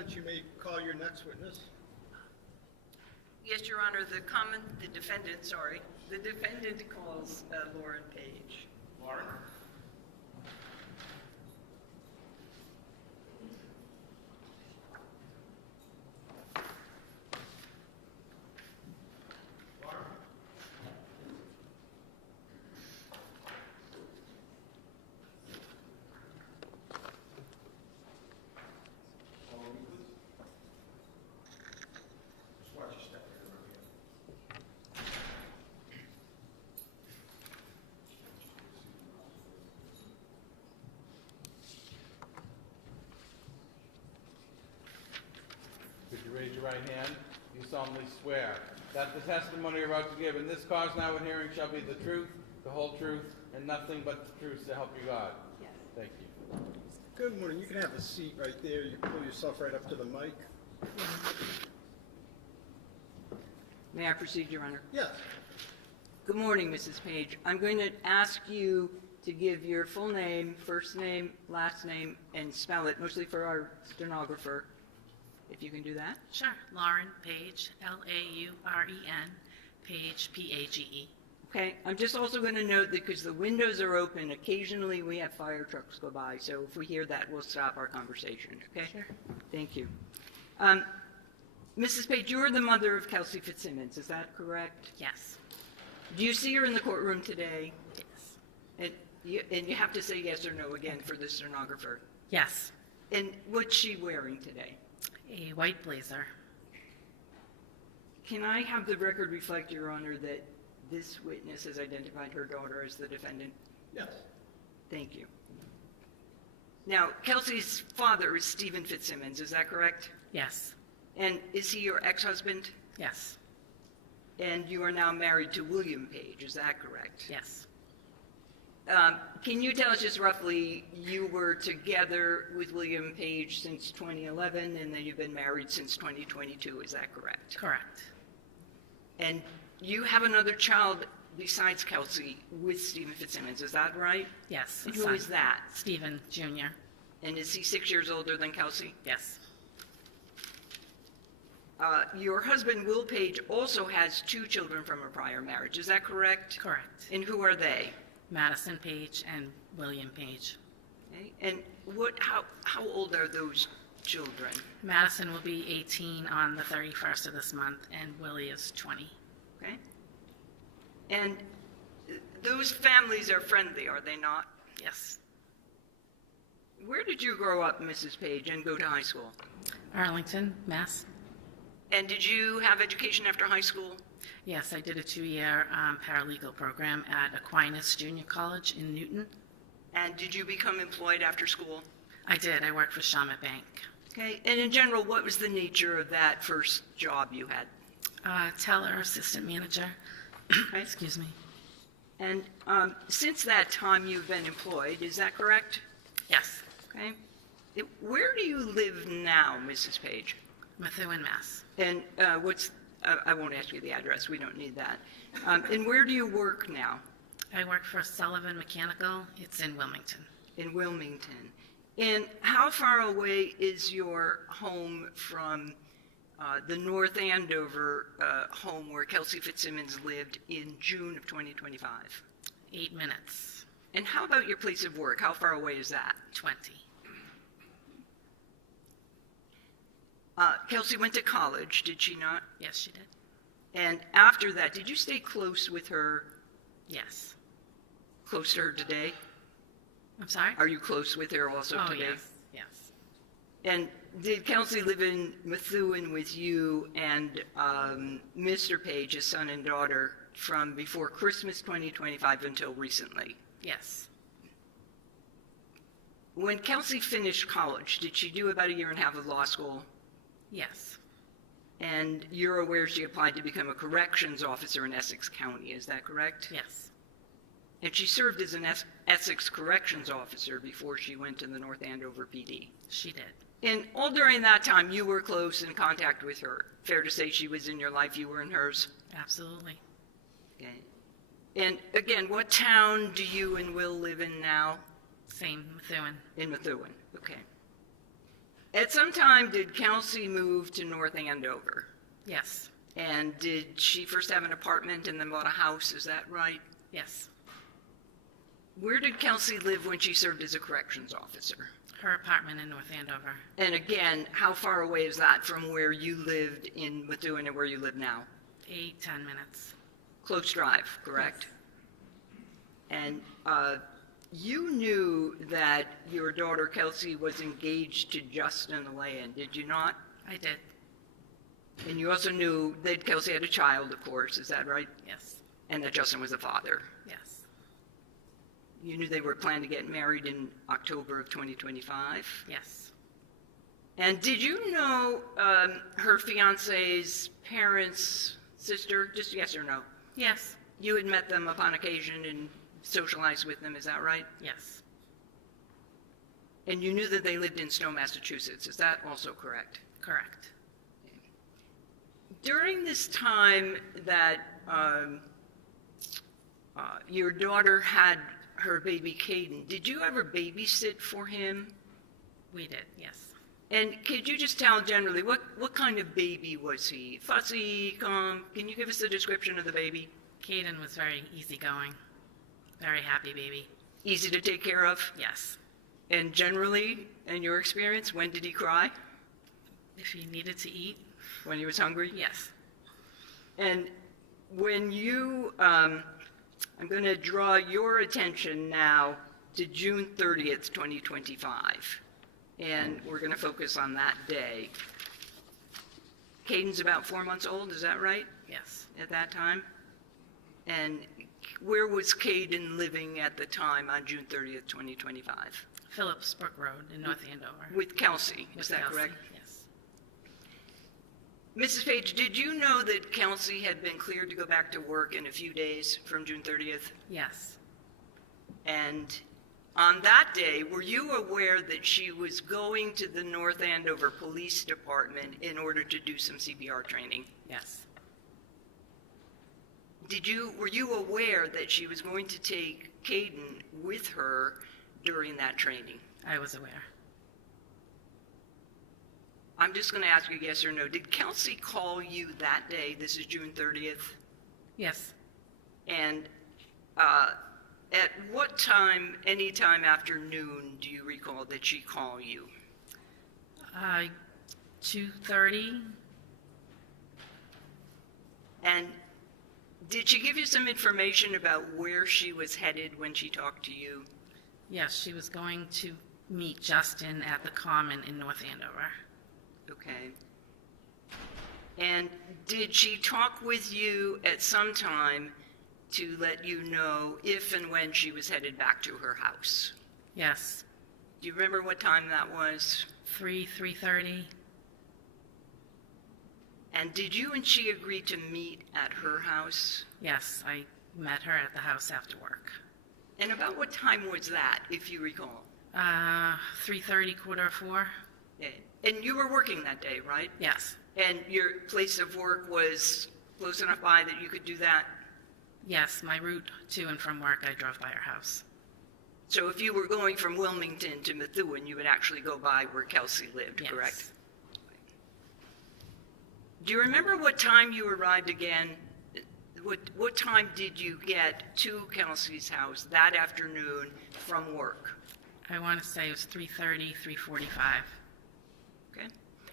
Defendant, you may call your next witness. Yes, Your Honor, the defendant calls Lauren Page. Lauren? Could you raise your right hand? You solemnly swear that the testimony you're about to give in this cause now and hearing shall be the truth, the whole truth, and nothing but the truth, so help you God. Yes. Thank you. Good morning. You can have a seat right there. You pull yourself right up to the mic. May I proceed, Your Honor? Yes. Good morning, Mrs. Page. I'm going to ask you to give your full name, first name, last name, and spell it, mostly for our stenographer, if you can do that. Sure. Lauren Page, Lauren, Page, Page. Okay, I'm just also going to note that because the windows are open, occasionally we have fire trucks go by, so if we hear that, we'll stop our conversation, okay? Sure. Thank you. Mrs. Page, you're the mother of Kelsey Fitzsimmons, is that correct? Yes. Do you see her in the courtroom today? Yes. And you have to say yes or no again for the stenographer. Yes. And what's she wearing today? A white blazer. Can I have the record reflect, Your Honor, that this witness has identified her daughter as the defendant? Yes. Thank you. Now, Kelsey's father is Stephen Fitzsimmons, is that correct? Yes. And is he your ex-husband? Yes. And you are now married to William Page, is that correct? Yes. Can you tell us just roughly, you were together with William Page since 2011, and then you've been married since 2022, is that correct? Correct. And you have another child besides Kelsey with Stephen Fitzsimmons, is that right? Yes. And who is that? Stephen Jr. And is he 6 years older than Kelsey? Yes. Your husband, Will Page, also has 2 children from a prior marriage, is that correct? Correct. And who are they? Madison Page and William Page. Okay. And how old are those children? Madison will be 18 on the 31st of this month, and Willie is 20. Okay. And those families are friendly, are they not? Yes. Where did you grow up, Mrs. Page, and go to high school? Arlington, Mass. And did you have education after high school? Yes, I did a 2-year paralegal program at Aquinas Junior College in Newton. And did you become employed after school? I did. I worked for Shawmut Bank. Okay. And in general, what was the nature of that first job you had? Teller, assistant manager. Okay. Excuse me. And since that time, you've been employed, is that correct? Yes. Okay. Where do you live now, Mrs. Page? Methuen, Mass. And I won't ask you the address, we don't need that. And where do you work now? I work for Sullivan Mechanical. It's in Wilmington. In Wilmington. And how far away is your home from the North Andover home where Kelsey Fitzsimmons lived in June of 2025? 8 minutes. And how about your place of work? How far away is that? 20. Kelsey went to college, did she not? Yes, she did. And after that, did you stay close with her? Yes. Close to her today? I'm sorry? Are you close with her also today? Yes. Yes. And did Kelsey live in Methuen with you and Mr. Page, his son and daughter, from before Christmas 2025 until recently? Yes. When Kelsey finished college, did she do about 1.5 years of law school? Yes. And you're aware she applied to become a corrections officer in Essex County, is that correct? Yes. And she served as an Essex corrections officer before she went to the North Andover PD. She did. And all during that time, you were close in contact with her. Fair to say she was in your life, you were in hers? Absolutely. Okay. And again, what town do you and Will live in now? Same, Methuen. In Methuen, okay. At some time, did Kelsey move to North Andover? Yes. And did she first have an apartment and then bought a house? Is that right? Yes. Where did Kelsey live when she served as a corrections officer? Her apartment in North Andover. And again, how far away is that from where you lived in Methuen and where you live now? 10 minutes. Close drive, correct? Yes. And you knew that your daughter Kelsey was engaged to Justin Alayan, did you not? I did. And you also knew that Kelsey had a child, of course, is that right? Yes. And that Justin was the father. Yes. You knew they were planning to get married in October of 2025? Yes. And did you know her fiance's parents, sister, just yes or no? Yes. You had met them upon occasion and socialized with them, is that right? Yes. And you knew that they lived in Stowe, Massachusetts, is that also correct? Correct. During this time that your daughter had her baby Caden, did you ever babysit for him? We did, yes. And could you just tell generally, what kind of baby was he? Fussy, calm? Can you give us a description of the baby? Caden was very easygoing, very happy baby. Easy to take care of? Yes. And generally, in your experience, when did he cry? If he needed to eat, When he was hungry? yes. And when you, I'm going to draw your attention now to June 30th, 2025. And we're going to focus on that day. Caden's about 4 months old, is that right, Yes. at that time? And where was Caden living at the time on June 30th, 2025? Phillipsbrook Road in North Andover. With Kelsey, is With that Kelsey, correct? Yes. Mrs. Page, did you know that Kelsey had been cleared to go back to work in a few days from June 30th? Yes. And on that day, were you aware that she was going to the North Andover Police Department in order to do some CPR training? Yes. Were you aware that she was going to take Caden with her during that training? I was aware. I'm just going to ask you yes or no. Did Kelsey call you that day? This is June 30th. Yes. And at what time, any time after noon, do you recall that she called you? 2:30. And did she give you some information about where she was headed when she talked to you? Yes, she was going to meet Justin at the Common in North Andover. Okay. And did she talk with you at some time to let you know if and when she was headed back to her house? Yes. Do you remember what time that was? 3:30. And did you and she agree to meet at her house? Yes, I met her at the house after work. And about what time was that, if you recall? 3:30, 3:45. Yeah. And you were working that day, right? Yes. And your place of work was close enough by that you could do that? Yes, my route to and from work, I drove by her house. So if you were going from Wilmington to Methuen, you would actually go by where Kelsey lived, Yes. correct? Do you remember what time you arrived again? What time did you get to Kelsey's house that afternoon from work? I want to say it was 3:30, 3:45. Okay.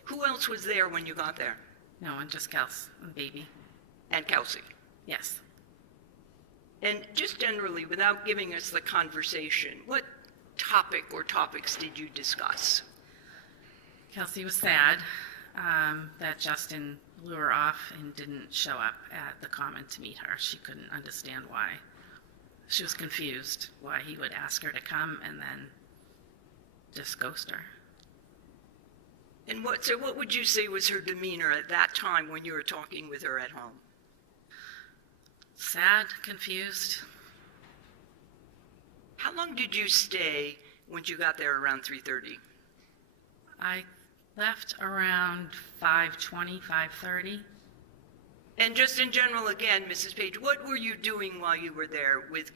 Who else was there when you got there? No, and just Kels and baby. And Kelsey. Yes. And just generally, without giving us the conversation, what topic or topics did you discuss? Kelsey was sad that Justin blew her off and didn't show up at the Common to meet her. She couldn't understand why. She was confused why he would ask her to come and then just ghost her. And what would you say was her demeanor at that time when you were talking with her at home? Sad, confused. How long did you stay once you got there around 3:30? I left around 5:20, 5:30. And just in general, again, Mrs. Page, what were you doing while you were there with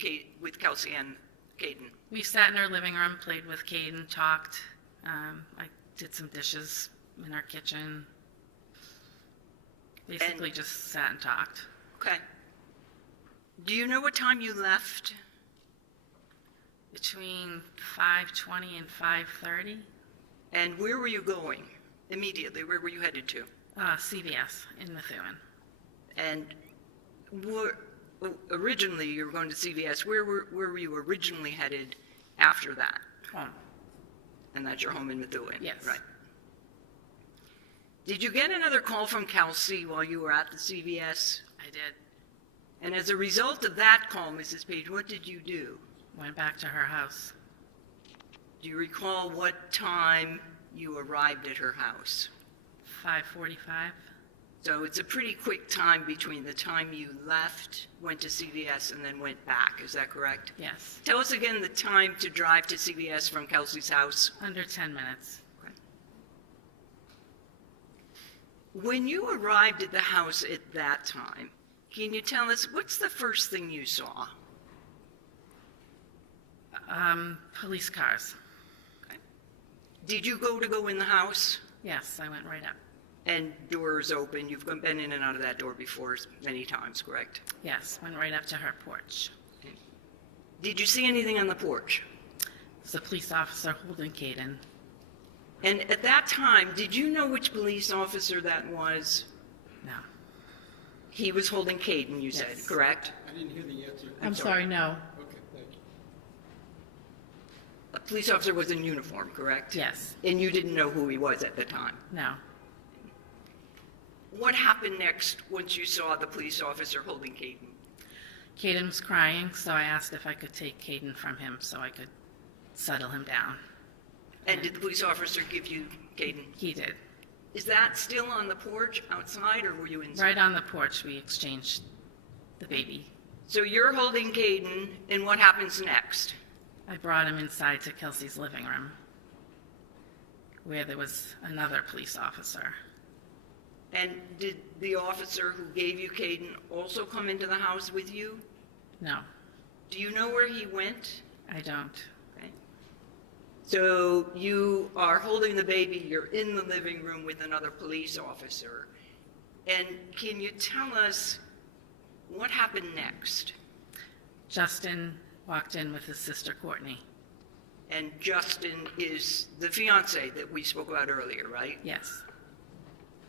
Kelsey and Caden? We sat in her living room, played with Caden, talked. I did some dishes in our kitchen. Basically just sat and talked. Okay. Do you know what time you left? Between 5:20 and 5:30, And where were you going immediately? Where were you headed to? CVS in Methuen. And originally you were going to CVS. Where were you originally headed after that? Home. And that's your home in Methuen? Yes. Right. Did you get another call from Kelsey while you were at the CVS? I did. And as a result of that call, Mrs. Page, what did you do? Went back to her house. Do you recall what time you arrived at her house? 5:45. So it's a pretty quick time between the time you left, went to CVS, and then went back. Is that correct? Yes. Tell us again the time to drive to CVS from Kelsey's house. Under 10 minutes. Okay. When you arrived at the house at that time, can you tell us what's the first thing you saw? Police cars. Okay. Did you go in the house? Yes, I went right up. And doors open. You've been in and out of that door before many times, correct? Yes, went right up to her porch. Did you see anything on the porch? There's a police officer holding Caden. And at that time, did you know which police officer that was? No. He was holding Caden, you said, Yes. correct? I didn't hear the answer. I'm sorry, no. Okay, thank you. A police officer was in uniform, correct? Yes. And you didn't know who he was at the time? No. What happened next once you saw the police officer holding Caden? Caden was crying, so I asked if I could take Caden from him so I could settle him down. And did the police officer give you Caden? He did. Is that still on the porch outside, or were you inside? Right on the porch, we exchanged the baby. So you're holding Caden, and what happens next? I brought him inside to Kelsey's living room, where there was another police officer. And did the officer who gave you Caden also come into the house with you? No, Do you know where he went? I don't. Okay. So you are holding the baby, you're in the living room with another police officer. And can you tell us what happened next? Justin walked in with his sister Courtney. And Justin is the fiance that we spoke about earlier, right? Yes.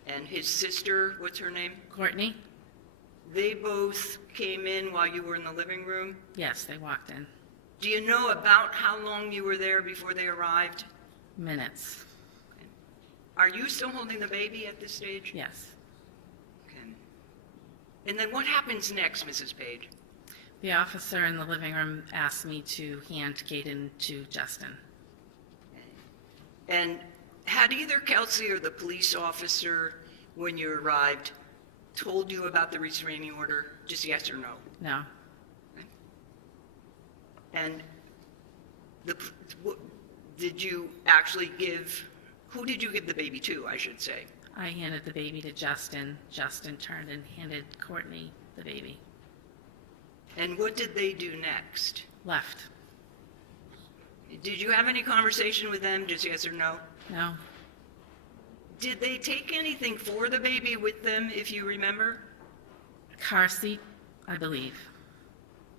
And his sister, what's her name? Courtney? They both came in while you were in the living room. Yes, they walked in. Do you know about how long you were there before they arrived? Minutes. Are you still holding the baby at this stage? Yes. Okay. And then what happens next, Mrs. Page? The officer in the living room asked me to hand Caden to Justin. And had either Kelsey or the police officer, when you arrived, told you about the restraining order? Just yes or no? No. And did you actually who did you give the baby to, I should say? I handed the baby to Justin. Justin turned and handed Courtney the baby. And what did they do next? Left. Did you have any conversation with them, just yes or no? No. Did they take anything for the baby with them, if you remember? Car seat, I believe.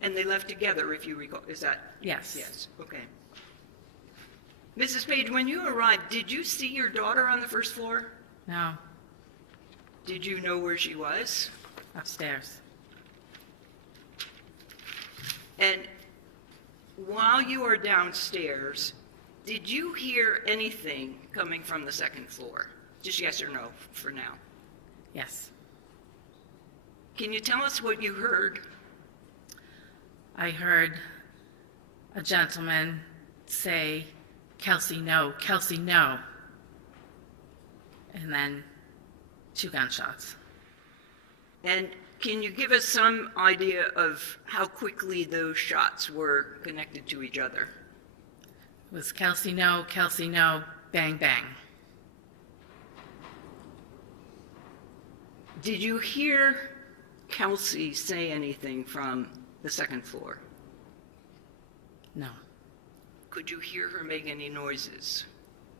And they left together, if you recall. Is that? Yes. Yes, okay. Mrs. Page, when you arrived, did you see your daughter on the first floor? No. Did you know where she was? Upstairs. And while you were downstairs, did you hear anything coming from the second floor? Just yes or no for now. Yes. Can you tell us what you heard? I heard a gentleman say, "Kelsey, no, Kelsey, no." And then 2 gunshots. And can you give us some idea of how quickly those shots were connected to each other? It was Kelsey, no, bang, bang. Did you hear Kelsey say anything from the second floor? No. Could you hear her make any noises?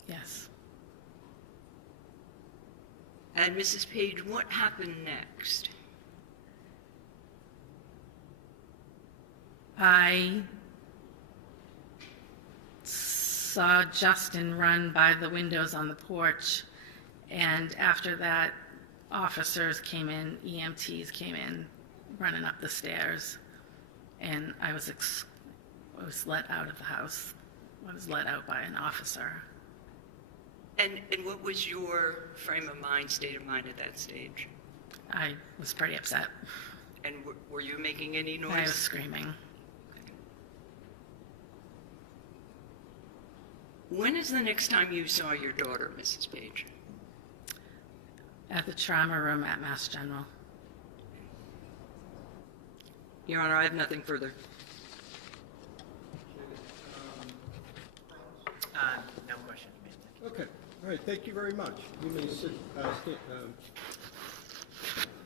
Yes. And Mrs. Page, what happened next? I saw Justin run by the windows on the porch, and after that, officers came in, EMTs came in, running up the stairs, and I was let out of the house. I was let out by an officer. And what was your frame of mind, state of mind at that stage? I was pretty upset. And were you making any noise? I was screaming. When is the next time you saw your daughter, Mrs. Page? At the trauma room at Mass General. Your Honor, I have nothing further. No question, ma'am. Okay, all right, thank you very much. You may sit,